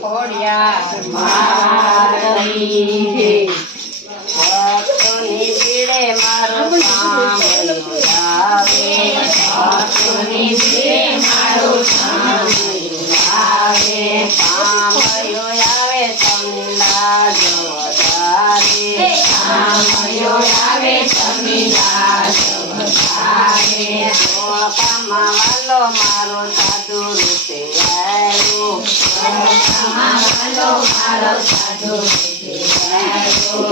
ખોડિયાર માતની જય ભક્તોની ભીડે મારો સાંભળ્યો આવે ભક્તોની ભીડે મારો સાંભળ્યો આવે સાંભળ્યો આવે તમને લાજ વધારે સાંભળ્યો આવે તમને લાજ વધારે કામમાં વાલો મારો સાધુ રૂપે આવ્યો મારો સાધુ રૂપે આવ્યો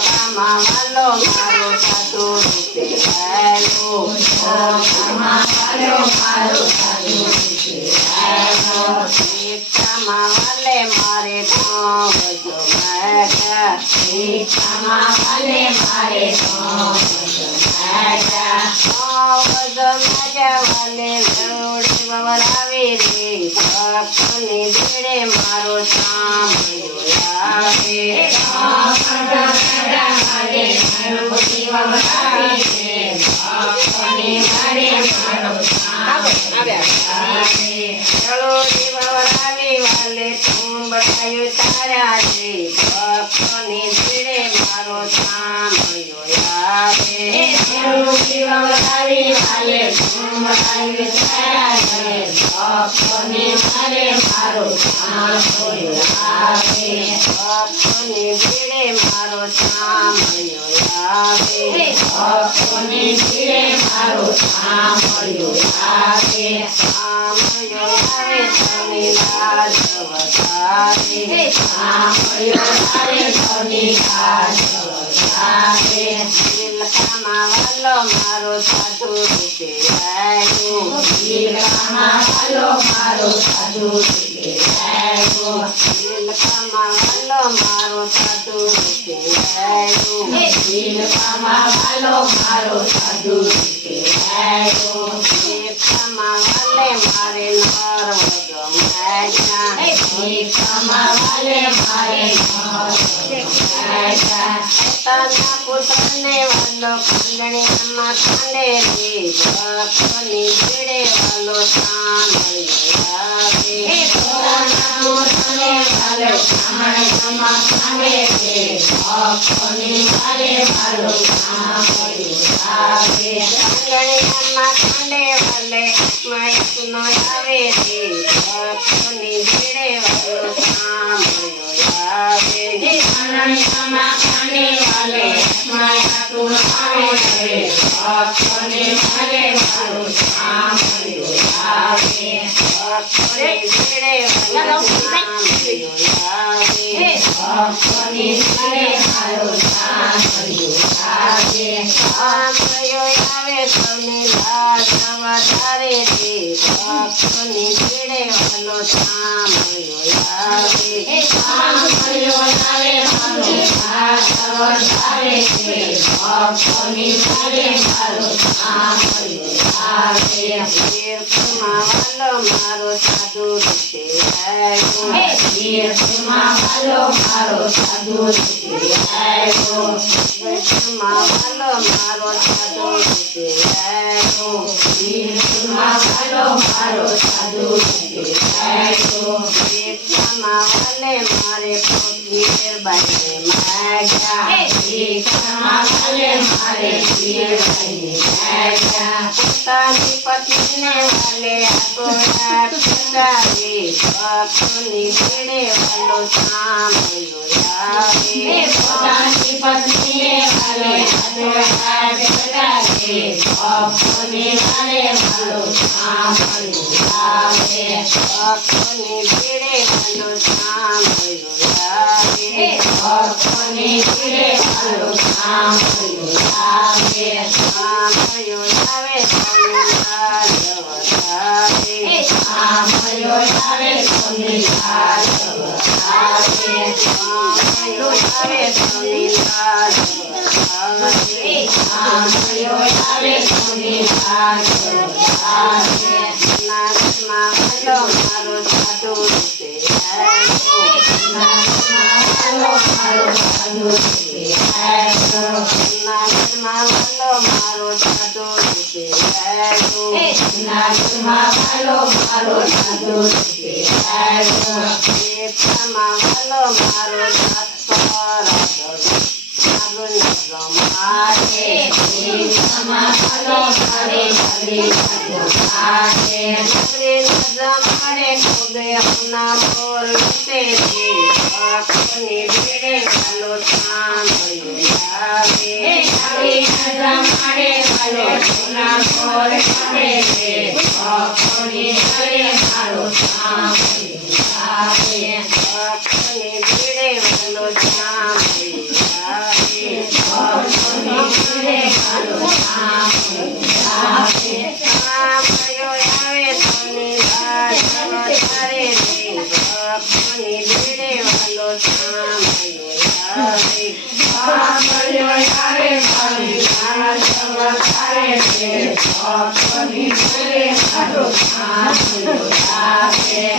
કામમાં વાલો મારો સાધુ રૂપે આવ્યો મારો સાધુ રૂપે આવ્યો શિક્ષામાં વાલે મારે ભજો માગા શિક્ષામાં વાલે મારે ભજો માગા ભજો માગા વાલે વરોડી વવરાવી રે ભક્તોની ભીડે મારો સાંભળ્યો આવે ભજો માગા વાલે વરોડી વવરાવી રે ભક્તોની ભીડે મારો સાંભળ્યો આવે વરોડી વવરાવી વાલે તું બતાયું તારા રે ભક્તોની ભીડે મારો સાંભળ્યો આવે વરોડી વવરાવી વાલે તું બતાયું તારા રે ભક્તોની ભીડે મારો સાંભળ્યો આવે ભક્તોની ભીડે મારો સાંભળ્યો આવે ભક્તોની ભીડે મારો સાંભળ્યો આવે સાંભળ્યો આવે તની લાજ વધારે સાંભળ્યો આવે તની લાજ વધારે દિલકામાં વાલો મારો સાધુ રૂપે આવ્યો દિલકામાં વાલો મારો સાધુ રૂપે આવ્યો દિલકામાં વાલો મારો સાધુ રૂપે આવ્યો દિલકામાં વાલો મારો સાધુ રૂપે આવ્યો શિક્ષામાં વાલે મારે નરવજો માગ્યા શિક્ષામાં વાલે મારે નરવજો માગ્યા તના પુત્રને વાલો ખંડણીમાં કાંડે રે ભક્તોની ભીડે વાલો સાંભળ્યો આવે તના પુત્રને વાલો ખંડણીમાં કાંડે રે ભક્તોની ભીડે વાલો સાંભળ્યો આવે ખંડણીમાં કાંડે વાલે માયકનો આવે રે ભક્તોની ભીડે વાલો સાંભળ્યો આવે ખંડણીમાં કાંડે વાલે માયકનો આવે રે ભક્તોની ભીડે વાલો સાંભળ્યો આવે ભક્તોની ભીડે વાલો સાંભળ્યો આવે ભક્તોની ભીડે વાલો સાંભળ્યો આવે સાંભળ્યો આવે તમને લાજ વધારે રે ભક્તોની ભીડે વાલો સાંભળ્યો આવે સાંભળ્યો આવે તમને લાજ વધારે રે ભક્તોની ભીડે વાલો સાંભળ્યો આવે તીર્થમાં વાલો મારો સાધુ રૂપે આવ્યો તીર્થમાં વાલો મારો સાધુ રૂપે આવ્યો તીર્થમાં વાલો મારો સાધુ રૂપે આવ્યો તીર્થમાં વાલો મારો સાધુ રૂપે આવ્યો તીર્થમાં વાલે મારે પીર બાઈને માગ્યા તીર્થમાં વાલે મારે પીર બાઈને માગ્યા પોતાની પત્નીને વાલે આકોડા પધારી ભક્તોની ભીડે વાલો સાંભળ્યો આવે પોતાની પત્નીને વાલે આકોડા પધારી ભક્તોની વાલે વાલો સાંભળ્યો આવે ભક્તોની ભીડે વાલો સાંભળ્યો આવે ભક્તોની ભીડે વાલો સાંભળ્યો આવે સાંભળ્યો આવે તમને લાજ વધારે સાંભળ્યો આવે તમને લાજ વધારે સાંભળ્યો આવે તમને લાજ વધારે સાંભળ્યો આવે તમને લાજ વધારે નાગમાં વાલો મારો સાધુ રૂપે આવ્યો નાગમાં વાલો મારો સાધુ રૂપે આવ્યો નાગમાં વાલો મારો સાધુ રૂપે આવ્યો ના ઘરમાં વાલો મારો સાધુ આવ્યો સીતામાં વાલો મારો સાતો રાજો મારું રમાડે સીતામાં વાલો મારે નગરી રમાડે ખુદે હમણાં બોલ તે ભક્તની ભીડે વાલો સાંભળ્યો આવે રમાડે વાલો હમણાં બોલ તે ભક્તની ભીડે વાલો સાંભળ્યો આવે ભક્તની ભીડે વાલો સાંભળ્યો આવે ભક્તની ભીડે વાલો સાંભળ્યો આવે સાંભળ્યો આવે તમને તારે ભક્તની ભીડે વાલો સાંભળ્યો આવે સાંભળ્યો આવે તારે ભક્તની ભીડે વાલો સાંભળ્યો આવે